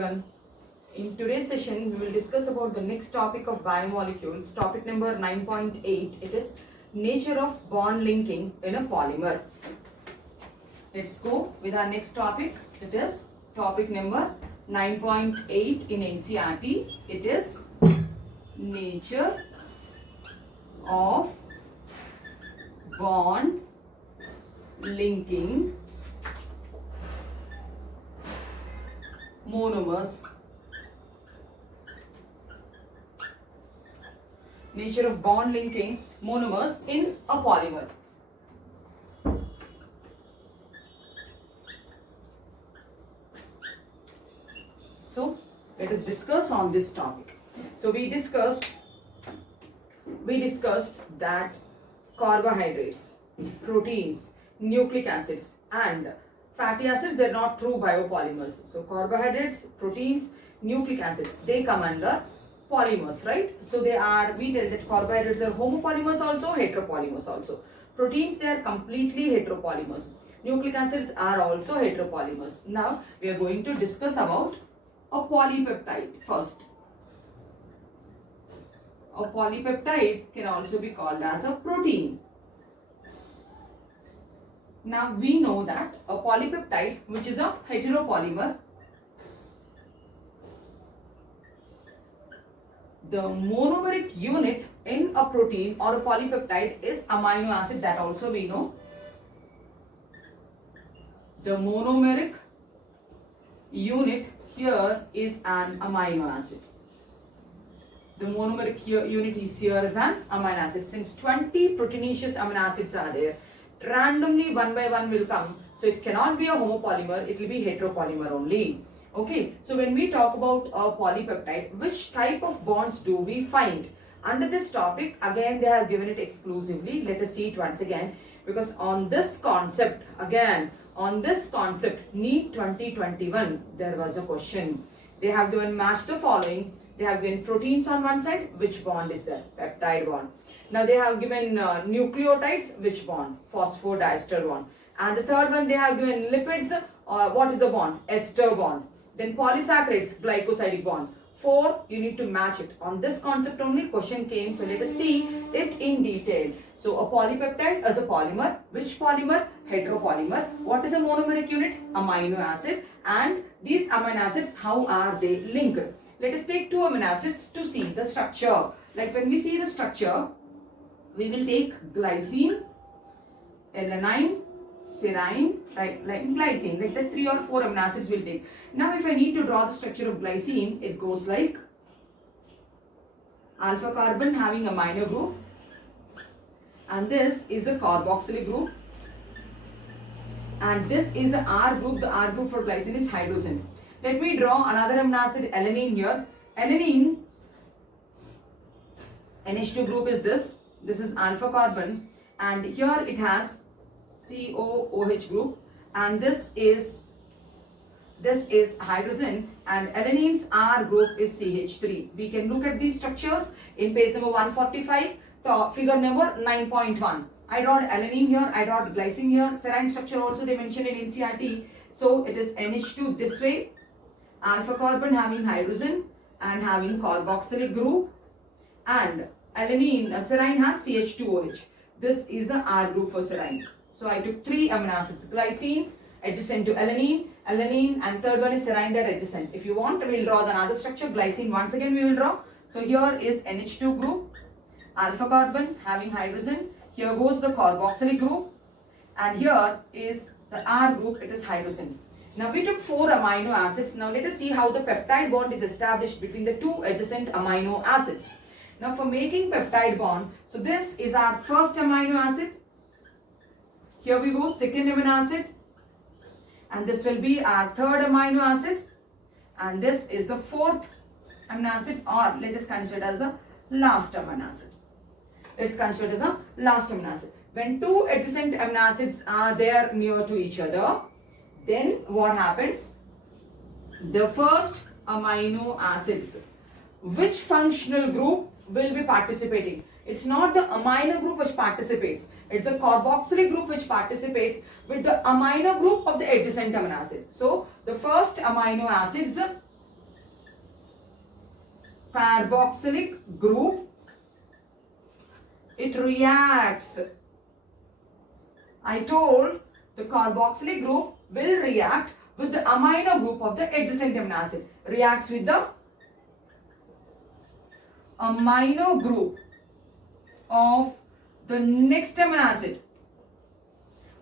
everyone. In today's session, we will discuss about the next topic of biomolecules, topic number 9.8. It is nature of bond linking in a polymer. Let's go with our next topic. It is topic number 9.8 in NCERT. It is nature of bond linking monomers. Nature of bond linking monomers in a polymer. So let us discuss on this topic. So we discussed that carbohydrates, proteins, nucleic acids and fatty acids, they are not true biopolymers. So carbohydrates, proteins, nucleic acids, they come under polymers, right? So we tell that carbohydrates are homopolymers also, heteropolymers also. Proteins, they are completely heteropolymers. Nucleic acids are also heteropolymers. Now we are going to discuss about a polypeptide first. A polypeptide can also be called as a protein. Now we know that a polypeptide, which is a heteropolymer, the monomeric unit in a protein or a polypeptide is amino acid, that also we know. The monomeric unit here is an amino acid. The monomeric unit is here as an amino acid. Since 20 proteinaceous amino acids are there, randomly one by one will come. So it cannot be a homopolymer, it will be heteropolymer only. Okay, so when we talk about a polypeptide, which type of bonds do we find? Under this topic, again they have given it exclusively. Let us see it once again, because on this concept, NEET 2021, there was a question. They have given match the following. They have given proteins on one side, which bond is that? Peptide bond. Now they have given nucleotides, which bond? Phosphodiester bond. And the third one, they have given lipids, what is the bond? Ester bond. Then polysaccharides, glycosidic bond. 4, you need to match it. On this concept only question came, so let us see it in detail. So a polypeptide is a polymer. Which polymer? Heteropolymer. What is a monomeric unit? Amino acid. And these amino acids, how are they linked? Let us take 2 amino acids to see the structure. Like when we see the structure, we will take glycine, alanine, serine, like glycine, like the 3 or 4 amino acids will take. Now if I need to draw the structure of glycine, it goes like alpha carbon having a minor group, and this is a carboxylic group, and this is the R group. The R group for glycine is hydrogen. Let me draw another amino acid, alanine here. Alanine's NH2 group is this. This is alpha carbon, and here it has COOH group, and this is hydrogen, and alanine's R group is CH3. We can look at these structures in page number 145, figure number 9.1. I drawed alanine here, I drawed glycine here. Serine structure also they mentioned in NCERT. So it is NH2 this way, alpha carbon having hydrogen and having carboxylic group, and alanine, serine has CH2OH. This is the R group for serine. So I took 3 amino acids, glycine adjacent to alanine, and third one is serine, that adjacent. If you want, we will draw the another structure. Glycine once again we will draw. So here is NH2 group, alpha carbon having hydrogen. Here goes the carboxylic group, and here is the R group, it is hydrogen. Now we took 4 amino acids. Now let us see how the peptide bond is established between the 2 adjacent amino acids. Now for making peptide bond, so this is our first amino acid. Here we go, second amino acid, and this will be our third amino acid, and this is the 4th amino acid, or let us consider it as the last amino acid. Let's consider it as a last amino acid. When 2 adjacent amino acids are there near to each other, then what happens? The first amino acids, which functional group will be participating? It's not the amino group which participates. It's the carboxylic group which participates with the amino group of the adjacent amino acid. So the first amino acids carboxylic group, it reacts. I told the carboxylic group will react with the amino group of the adjacent amino acid. Reacts with the amino group of the next amino acid.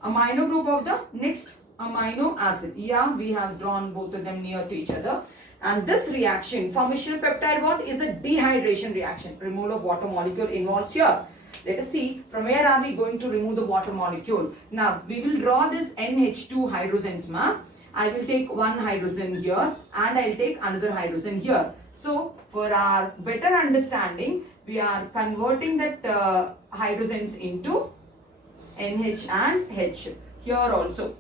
Amino group of the next amino acid. Yeah, we have drawn both of them near to each other. And this reaction, formation of peptide bond, is a dehydration reaction. Removal of water molecule involves here. Let us see from where are we going to remove the water molecule. Now we will draw this NH2 hydrogens, ma. I will take one hydrogen here and I will take another hydrogen here. So for our better understanding, we are converting that hydrogens into NH and H. Here also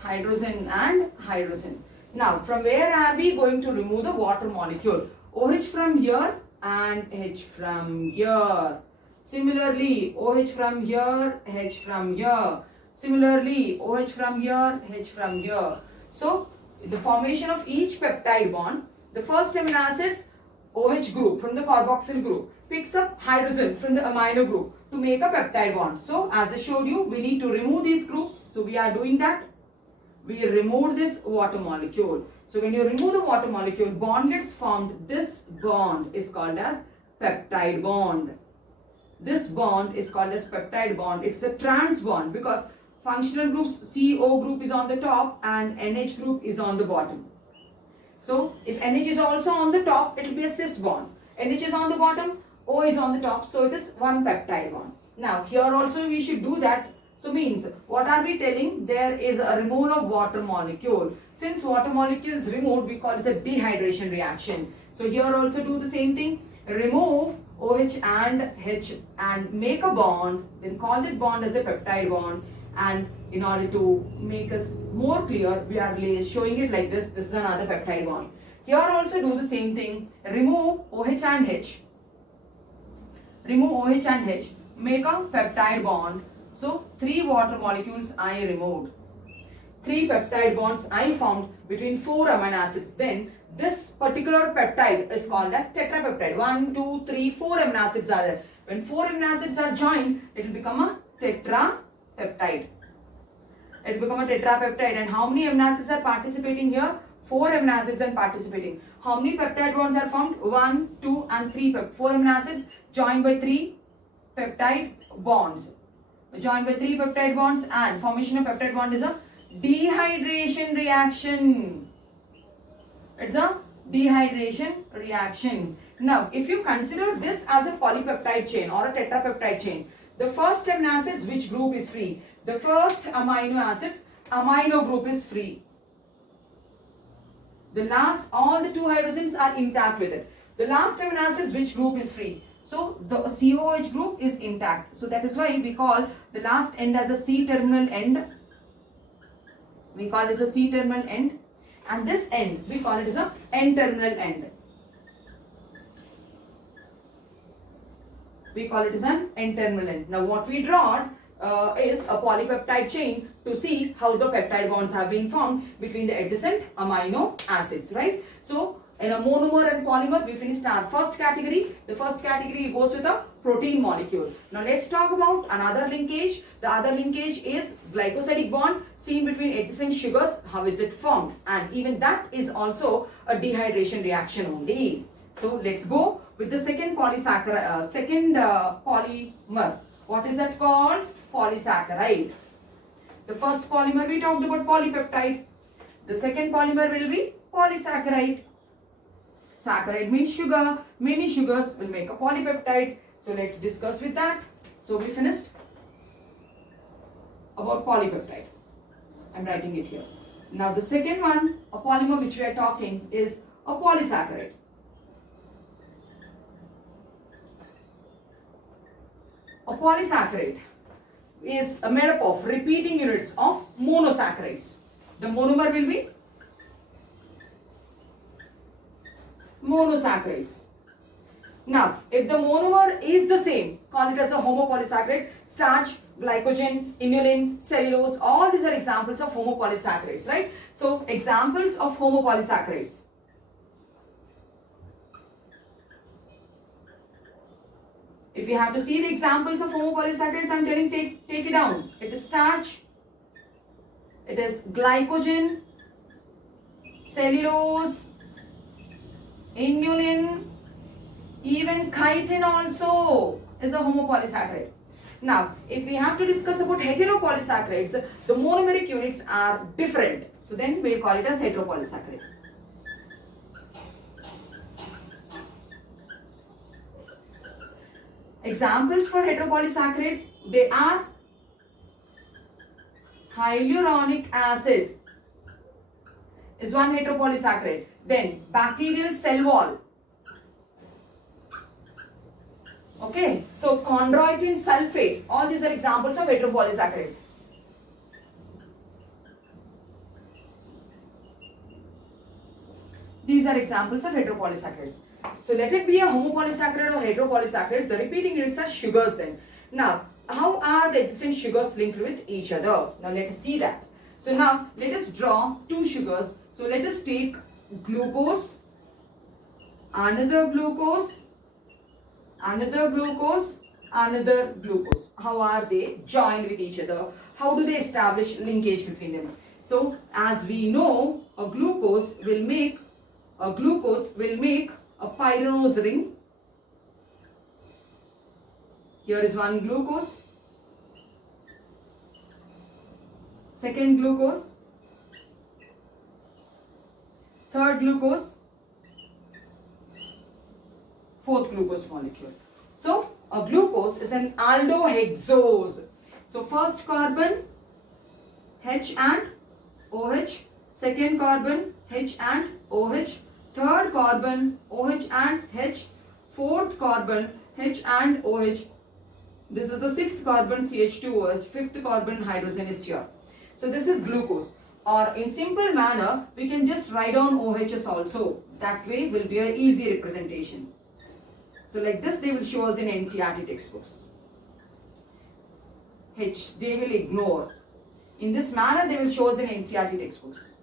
hydrogen and hydrogen. Now from where are we going to remove the water molecule? OH from here and H from here. Similarly, OH from here, H from here. Similarly, OH from here, H from here. So, the formation of each peptide bond, the first amino acids, OH group from the carboxyl group, picks up hydrogen from the amino group to make a peptide bond. So, as I showed you, we need to remove these groups. So, we are doing that. We remove this water molecule. So when you remove the water molecule, bond gets formed. This bond is called as peptide bond. This bond is called as peptide bond. It's a trans bond because functional groups CO group is on the top and NH group is on the bottom. So if NH is also on the top, it will be a cis bond. NH is on the bottom, O is on the top. So it is one peptide bond. Now here also we should do that. So means, what are we telling? There is a removal of water molecule. Since water molecule is removed, we call it a dehydration reaction. So here also do the same thing. Remove OH and H and make a bond. Then call that bond as a peptide bond. And in order to make us more clear, we are showing it like this. This is another peptide bond. Here also do the same thing. Remove OH and H. Remove OH and H. Make a peptide bond. So, 3 water molecules I removed. 3 peptide bonds I formed between 4 amino acids. Then, this particular peptide is called as tetrapeptide. 1, 2, 3, 4 amino acids are there. When 4 amino acids are joined, it will become a tetrapeptide. It will become a tetrapeptide. And how many amino acids are participating here? 4 amino acids are participating. How many peptide bonds are formed? 1, 2 and 3. 4 amino acids joined by 3 peptide bonds. Joined by 3 peptide bonds, and formation of peptide bond is a dehydration reaction. It's a dehydration reaction. Now, if you consider this as a polypeptide chain or a tetrapeptide chain, the first amino acids, which group is free? The first amino acids, amino group is free. The last, all the 2 hydrogens are intact with it. The last amino acids, which group is free? So the COH group is intact. So that is why we call the last end as a C-terminal end. We call it as a C-terminal end. And this end, we call it as a N-terminal end. We call it as an N-terminal end. Now what we draw is a polypeptide chain to see how the peptide bonds have been formed between the adjacent amino acids, right? So in a monomer and polymer, we finished our first category. The first category goes with a protein molecule. Now let's talk about another linkage. The other linkage is glycosidic bond seen between adjacent sugars. How is it formed? And even that is also a dehydration reaction only. So let's go with the second polysaccharide, polymer. What is that called? Polysaccharide. The first polymer we talked about polypeptide. The second polymer will be polysaccharide. Saccharide means sugar. Many sugars will make a polypeptide. So let's discuss with that. So we finished about polypeptide. I'm writing it here. Now the second one, a polymer which we are talking, is a polysaccharide. A polysaccharide is made up of repeating units of monosaccharides. The monomer will be monosaccharides. Now, if the monomer is the same, call it as a homopolysaccharide. Starch, glycogen, inulin, cellulose, all these are examples of homopolysaccharides, right? So, examples of homopolysaccharides. If you have to see the examples of homopolysaccharides, I'm telling take it down. It is starch, it is glycogen, cellulose, inulin, even chitin also is a homopolysaccharide. Now, if we have to discuss about heteropolysaccharides, the monomeric units are different. So then we'll call it as heteropolysaccharide. Examples for heteropolysaccharides, they are hyaluronic acid is one heteropolysaccharide. Then bacterial cell wall. Okay, so chondroitin sulfate, all these are examples of heteropolysaccharides. These are examples of heteropolysaccharides. So let it be a homopolysaccharide or heteropolysaccharides, the repeating units are sugars then. Now, how are the existing sugars linked with each other? Now let us see that. So now let us draw two sugars. So let us take glucose, another glucose, another glucose, another glucose. How are they joined with each other? How do they establish linkage between them? So as we know, a glucose will make a pyranose ring. Here is one glucose, second glucose, third glucose, fourth glucose molecule. So a glucose is an aldohexose. So first carbon H and OH, second carbon H and OH, third carbon OH and H, fourth carbon H and OH. This is the sixth carbon CH2OH, fifth carbon hydrogen is here. So this is glucose. Or in simple manner, we can just write down OHs also. That way will be an easy representation. So like this they will show us in NCERT textbooks. H they will ignore. In this manner they will show us in NCERT textbooks.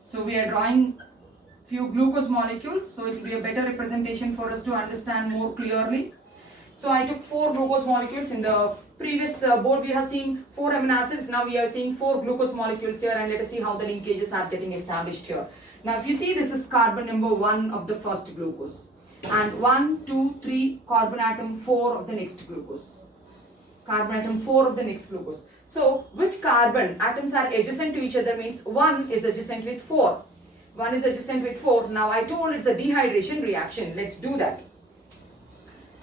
So we are drawing few glucose molecules, so it will be a better representation for us to understand more clearly. So I took 4 glucose molecules. In the previous board we have seen 4 amino acids. Now we are seeing 4 glucose molecules here, and let us see how the linkages are getting established here. Now if you see, this is carbon number 1 of the first glucose, and 1, 2, 3 carbon atom 4 of the next glucose. Carbon atom 4 of the next glucose. So which carbon atoms are adjacent to each other means 1 is adjacent with 4. 1 is adjacent with 4. Now I told it's a dehydration reaction. Let's do that.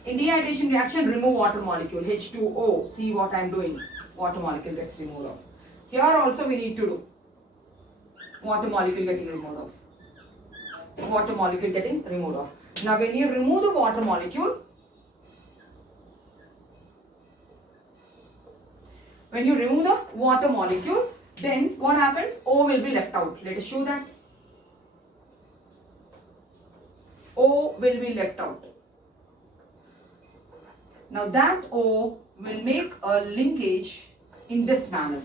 In dehydration reaction, remove water molecule H2O. See what I am doing. Water molecule gets removed off. Here also we need to do water molecule getting removed off. Water molecule getting removed off. Now when you remove the water molecule, then what happens? O will be left out. Let us show that. O will be left out. Now that O will make a linkage in this manner.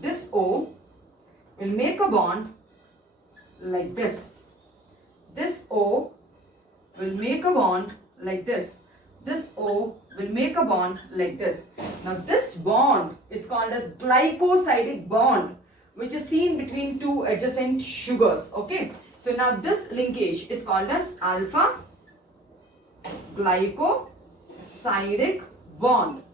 This O will make a bond like this. This O will make a bond like this. This O will make a bond like this. Now this bond is called as glycosidic bond, which is seen between two adjacent sugars. Okay. So now this linkage is called as alpha glycosidic bond.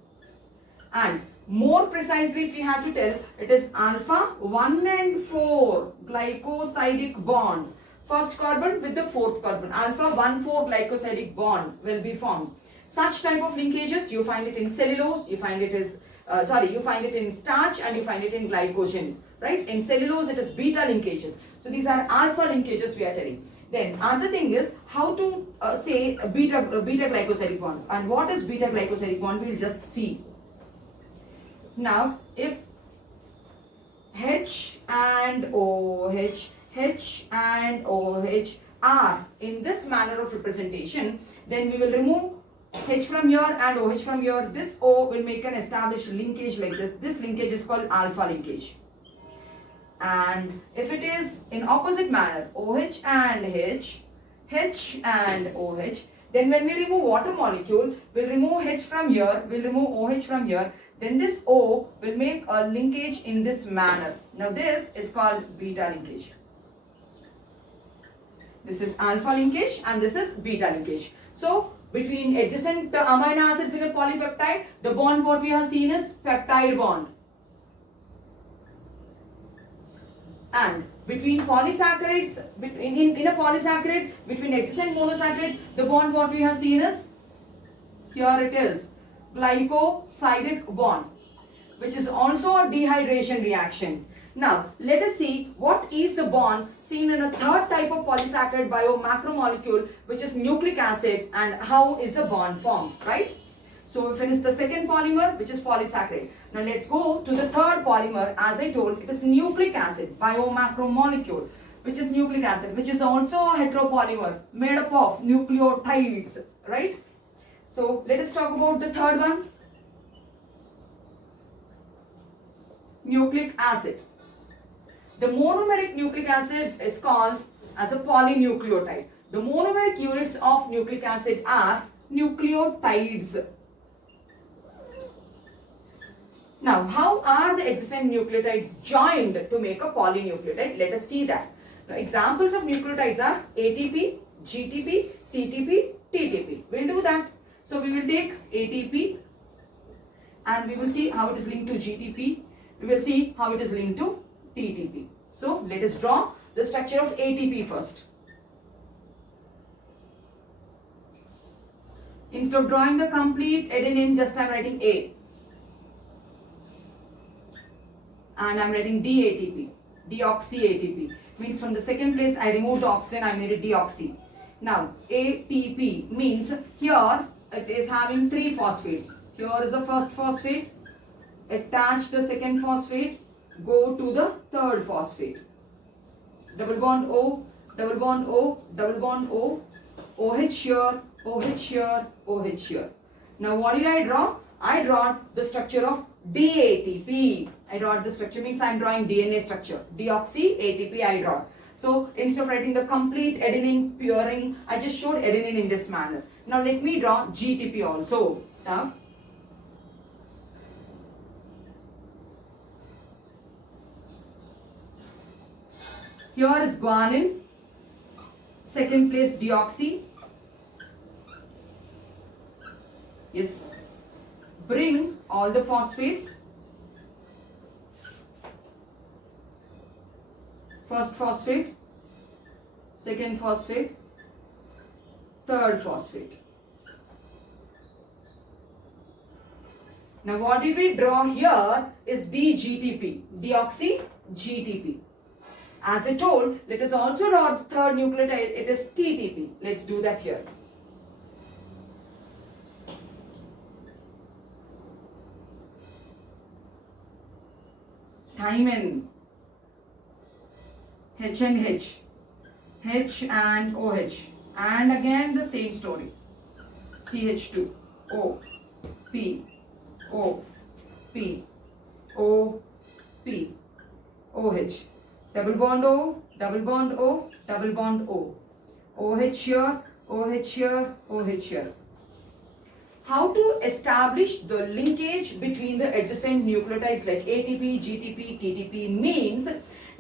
And more precisely, if we have to tell, it is alpha 1 and 4 glycosidic bond. First carbon with the fourth carbon. Alpha 1,4 glycosidic bond will be formed. Such type of linkages you find it in cellulose, you find it is you find it in starch, and you find it in glycogen. Right? In cellulose it is beta linkages. So these are alpha linkages we are telling. Then another thing is how to say a beta glycosidic bond. And what is beta glycosidic bond? We'll just see. Now if H and OH are in this manner of representation, then we will remove H from here and OH from here, this O will make an established linkage like this. This linkage is called alpha linkage. And if it is in opposite manner, OH and H and OH, then when we remove water molecule, we'll remove H from here, we'll remove OH from here, then this O will make a linkage in this manner. Now this is called beta linkage. This is alpha linkage and this is beta linkage. So between adjacent amino acids in a polypeptide, the bond what we have seen is peptide bond. And between polysaccharides, in a polysaccharide, between adjacent monosaccharides, the bond what we have seen is, here it is, glycosidic bond, which is also a dehydration reaction. Now, let us see what is the bond seen in a third type of polysaccharide biomacromolecule, which is nucleic acid, and how is the bond formed, right? So, we finished the second polymer, which is polysaccharide. Now, let's go to the third polymer. As I told, it is nucleic acid, biomacromolecule, which is nucleic acid, which is also a heteropolymer made up of nucleotides, right? So, let us talk about the third one, nucleic acid. The monomeric nucleic acid is called as a polynucleotide. The monomeric units of nucleic acid are nucleotides. Now, how are the adjacent nucleotides joined to make a polynucleotide? Let us see that. Now, examples of nucleotides are ATP, GTP, CTP, TTP. We'll do that. So, we will take ATP and we will see how it is linked to GTP. We will see how it is linked to TTP. So, let us draw the structure of ATP first. Instead of drawing the complete adenine, just I am writing A. And I am writing DATP, deoxy ATP. Means from the second place I removed the oxygen, I made it deoxy. Now, ATP means here it is having 3 phosphates. Here is the first phosphate, attach the second phosphate, go to the third phosphate. Double bond O, double bond O, double bond O, OH here, OH here, OH here. Now what did I draw? I draw the structure of DATP. I draw the structure, means I am drawing DNA structure. Deoxy ATP I draw. So instead of writing the complete adenine purine, I just showed adenine in this manner. Now let me draw GTP also. Now, here is guanine, second place deoxy. Yes, bring all the phosphates. First phosphate, second phosphate, third phosphate. Now what did we draw here is DGTP, deoxy GTP. As I told, let us also draw the third nucleotide, it is TTP. Let's do that here. Thymine, H and H, H and OH, and again the same story, CH2, O, P, O, P, O, P, OH, double bond O, double bond O, double bond O, OH here, OH here, OH here. How to establish the linkage between the adjacent nucleotides like ATP, GTP, TTP means,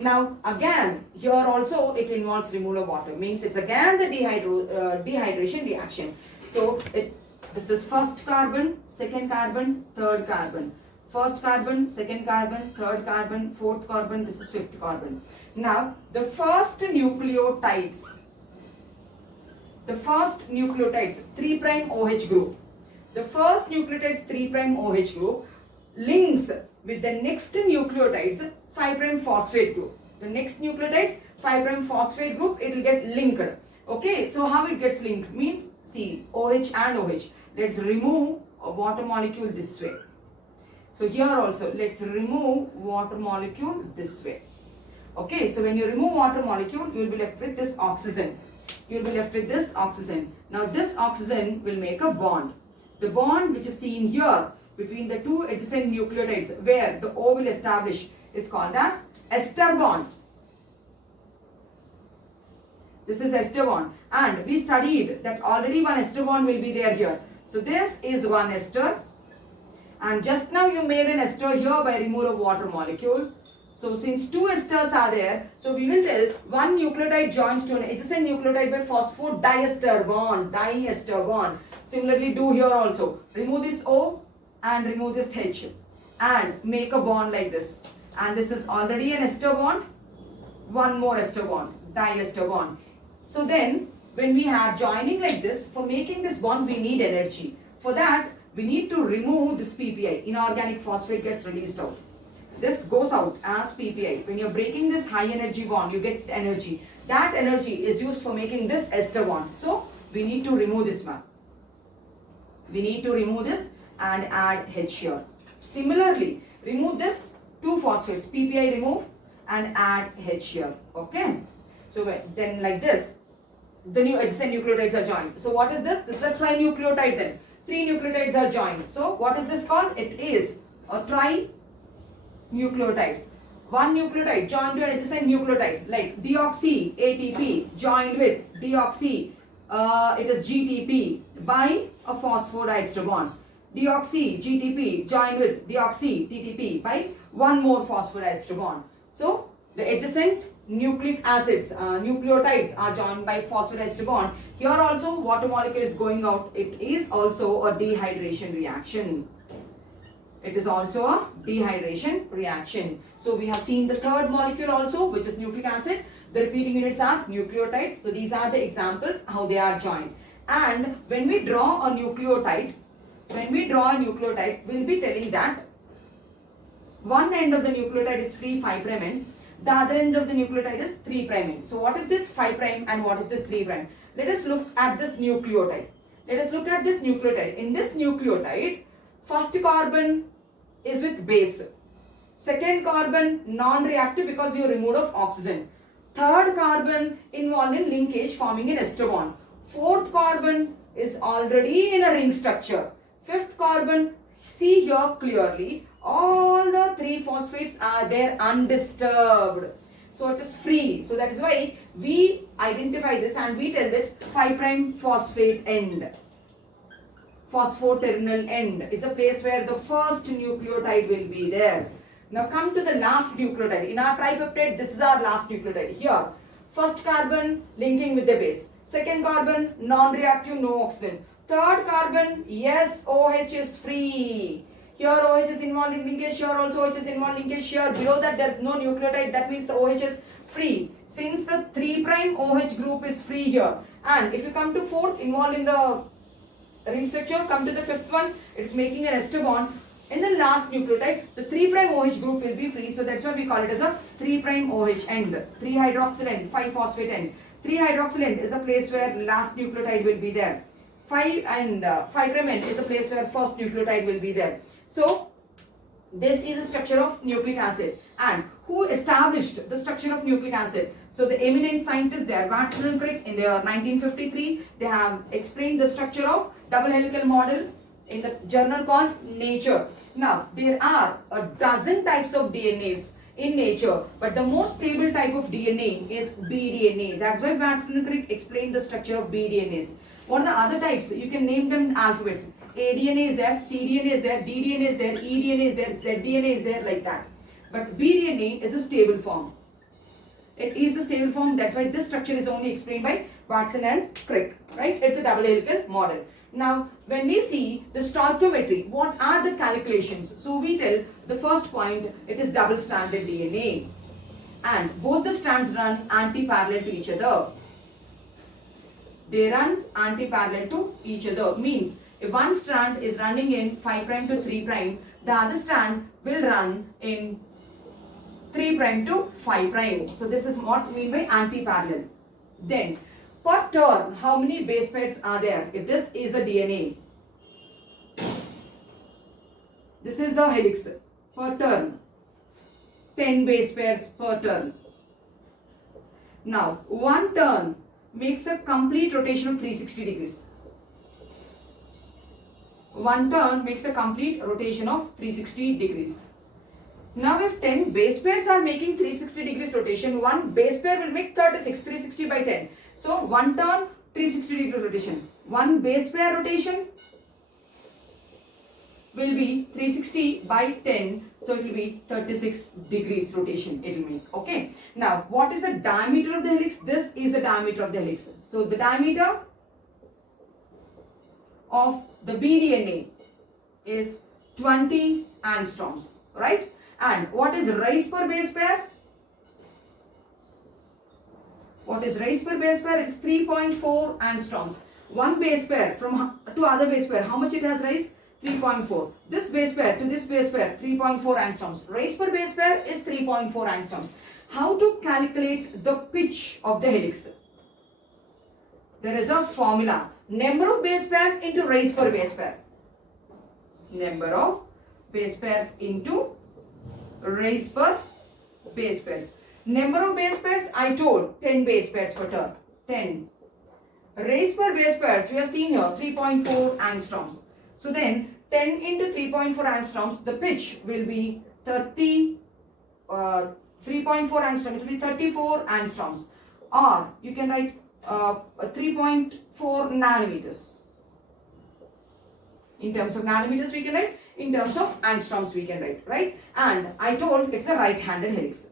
now again here also it involves removal of water, means it's again the dehydration reaction. So this is first carbon, second carbon, third carbon. First carbon, second carbon, third carbon, fourth carbon, this is fifth carbon. Now the first nucleotides, 3' OH group. The first nucleotide's 3' OH group links with the next nucleotide's 5' phosphate group. The next nucleotide's 5' phosphate group, it will get linked. Okay, so how it gets linked means, see, OH and OH. Let's remove a water molecule this way. So here also, let's remove water molecule this way. Okay, so when you remove water molecule, you will be left with this oxygen. You will be left with this oxygen. Now this oxygen will make a bond. The bond which is seen here between the two adjacent nucleotides where the O will establish is called as ester bond. This is ester bond, and we studied that already one ester bond will be there here. So this is one ester, and just now you made an ester here by removal of water molecule. So since two esters are there, so we will tell one nucleotide joins to an adjacent nucleotide by phosphodiester bond, diester bond. Similarly do here also. Remove this O and remove this H and make a bond like this. And this is already an ester bond, one more ester bond, diester bond. So then when we have joining like this, for making this bond we need energy. For that we need to remove this PPI, inorganic phosphate gets released out. This goes out as PPI. When you're breaking this high energy bond, you get energy. That energy is used for making this ester bond. So we need to remove this one. We need to remove this and add H here. Similarly, remove this two phosphates, PPI remove and add H here. Okay. So then like this, the new adjacent nucleotides are joined. So what is this? This is a trinucleotide then. Three nucleotides are joined. So what is this called? It is a trinucleotide. One nucleotide joined to an adjacent nucleotide like deoxy ATP joined with deoxy it is GTP by a phosphodiester bond. Deoxy GTP joined with deoxy TTP by one more phosphodiester bond. So the adjacent nucleic acids, nucleotides are joined by phosphodiester bond. Here also water molecule is going out. It is also a dehydration reaction. It is also a dehydration reaction. So we have seen the third molecule also, which is nucleic acid. The repeating units are nucleotides. So these are the examples how they are joined. And when we draw a nucleotide, we'll be telling that one end of the nucleotide is free 5' end, the other end of the nucleotide is 3' end. So what is this 5' and what is this 3'? Let us look at this nucleotide. In this nucleotide, first carbon is with base. Second carbon non-reactive because you removed of oxygen. Third carbon involved in linkage forming an ester bond. Fourth carbon is already in a ring structure. Fifth carbon, see here clearly, all the three phosphates are there undisturbed. So it is free. So that is why we identify this and we tell this 5' phosphate end. Phosphoterminal end is a place where the first nucleotide will be there. Now come to the last nucleotide. In our tripeptide, this is our last nucleotide. Here, first carbon linking with the base. Second carbon, non-reactive, no oxygen. Third carbon, yes, OH is free. Here OH is involved in linkage, here also OH is involved in linkage, here below that there is no nucleotide, that means the OH is free. Since the 3' OH group is free here, and if you come to fourth involved in the ring structure, come to the fifth one, it's making an ester bond. In the last nucleotide, the 3' OH group will be free, so that's why we call it as a 3' OH end, 3 hydroxyl end, 5 phosphate end. 3 hydroxyl end is a place where last nucleotide will be there. 5 and 5' end is a place where first nucleotide will be there. So this is the structure of nucleic acid. And who established the structure of nucleic acid? So the eminent scientists, they are Watson and Crick in their 1953. They have explained the structure of double helical model in the journal called Nature. Now there are a dozen types of DNAs in nature, but the most stable type of DNA is bDNA. That's why Watson and Crick explained the structure of bDNAs. What are the other types? You can name them in alphabets. ADNA is there, cDNA is there, ddNA is there, eDNA is there, zDNA is there, like that. But bDNA is a stable form. It is the stable form. That's why this structure is only explained by Watson and Crick. Right? It's a double helical model. Now, when we see the stoichiometry, what are the calculations? So we tell the first point, it is double-stranded DNA. And both the strands run anti-parallel to each other. They run anti-parallel to each other. Means, if one strand is running in 5' to 3', the other strand will run in 3' to 5'. So this is what we mean by anti-parallel. Then, per turn, how many base pairs are there? If this is a DNA, this is the helix. Per turn, 10 base pairs per turn. Now, one turn makes a complete rotation of 360 degrees. One turn makes a complete rotation of 360 degrees. Now if 10 base pairs are making 360 degrees rotation, one base pair will make 36, 360 by 10. So one turn, 360 degree rotation. One base pair rotation will be 360 by 10. So it will be 36 degrees rotation it will make. Okay. Now what is the diameter of the helix? This is the diameter of the helix. So the diameter of the BDNA is 20 angstroms, right? And what is rise per base pair? What is rise per base pair? It is 3.4 angstroms. One base pair from to other base pair, how much it has rise? 3.4. This base pair to this base pair, 3.4 angstroms. Rise per base pair is 3.4 angstroms. How to calculate the pitch of the helix? There is a formula. Number of base pairs into rise per base pair. Number of base pairs into rise per base pairs. Number of base pairs, I told 10 base pairs per turn. 10. Rise per base pairs, we have seen here 3.4 angstroms. So then 10 into 3.4 angstroms, the pitch will be 3.4 angstroms, it will be 34 angstroms. Or you can write 3.4 nanometers. In terms of nanometers we can write, in terms of angstroms we can write, right? And I told it's a right-handed helix.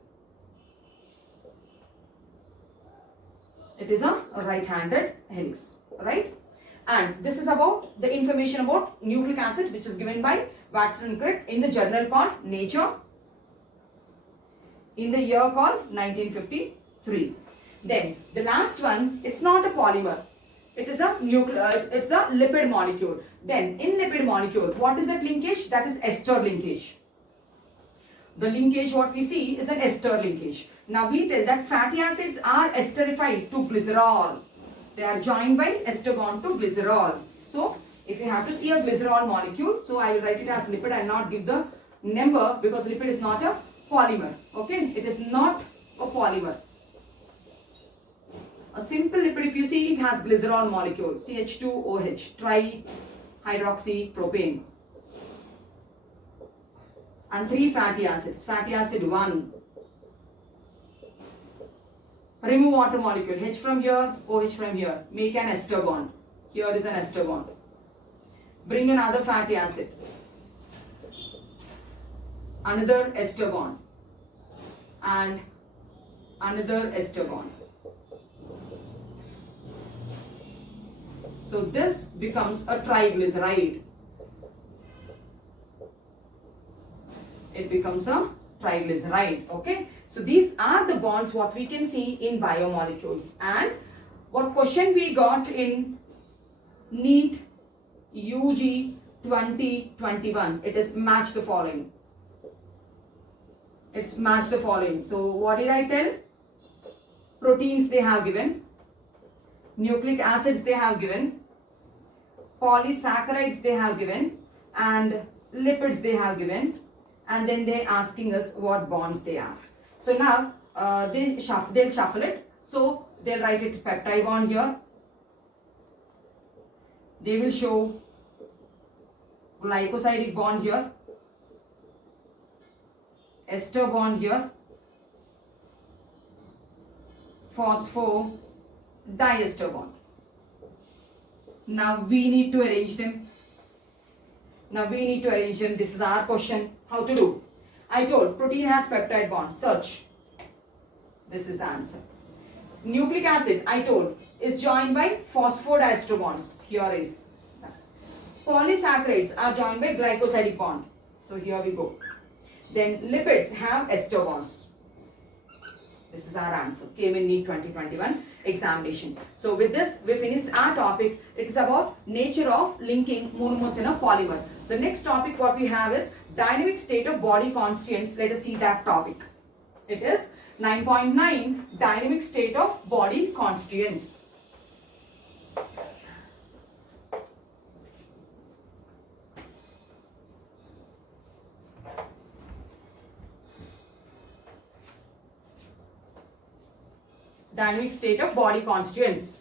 It is a right-handed helix, right? And this is about the information about nucleic acid which is given by Watson and Crick in the journal called Nature in the year called 1953. Then the last one, it's not a polymer. It is a it's a lipid molecule. Then in lipid molecule, what is that linkage? That is ester linkage. The linkage what we see is an ester linkage. Now we tell that fatty acids are esterified to glycerol. They are joined by ester bond to glycerol. So if you have to see a glycerol molecule, so I will write it as lipid. I will not give the number because lipid is not a polymer. Okay, it is not a polymer. A simple lipid, if you see, it has glycerol molecule, CH2OH, trihydroxypropane. And 3 fatty acids. Fatty acid 1. Remove water molecule, H from here, OH from here. Make an ester bond. Here is an ester bond. Bring another fatty acid. Another ester bond. And another ester bond. So this becomes a triglyceride. It becomes a triglyceride. Okay. So these are the bonds what we can see in biomolecules. And what question we got in NEET UG 2021? It is match the following. It's match the following. So what did I tell? Proteins they have given. Nucleic acids they have given, polysaccharides they have given, and lipids they have given, and then they're asking us what bonds they are. So now they'll shuffle it. So they'll write it peptide bond here. They will show glycosidic bond here, ester bond here, phosphodiester bond. Now we need to arrange them. This is our question. How to do? I told protein has peptide bond. Search. This is the answer. Nucleic acid, I told, is joined by phosphodiester bonds. Here is. Polysaccharides are joined by glycosidic bond. So here we go. Then lipids have ester bonds. This is our answer. Came in NEET 2021 examination. So with this, we finished our topic. It is about nature of linking monomers in a polymer. The next topic what we have is dynamic state of body constituents. Let us see that topic. It is 9.9 dynamic state of body constituents. Dynamic state of body constituents.